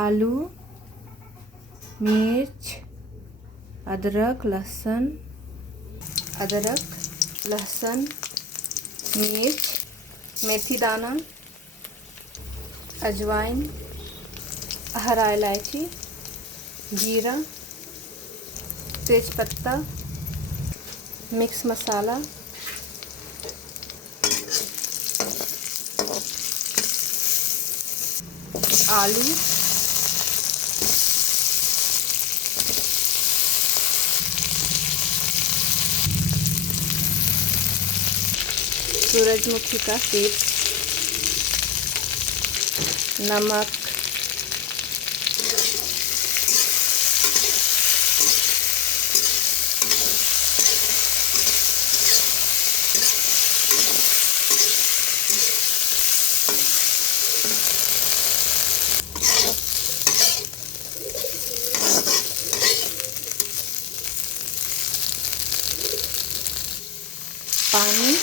आलू, मिर्च, अदरक, लहसुन, मिर्च, मेथी दाना, अजवाइन, हरा इलायची, जीरा, तेज़पत्ता, मिक्स मसाला, आलू, सूरजमुखी का सीड्स, नमक, पानी,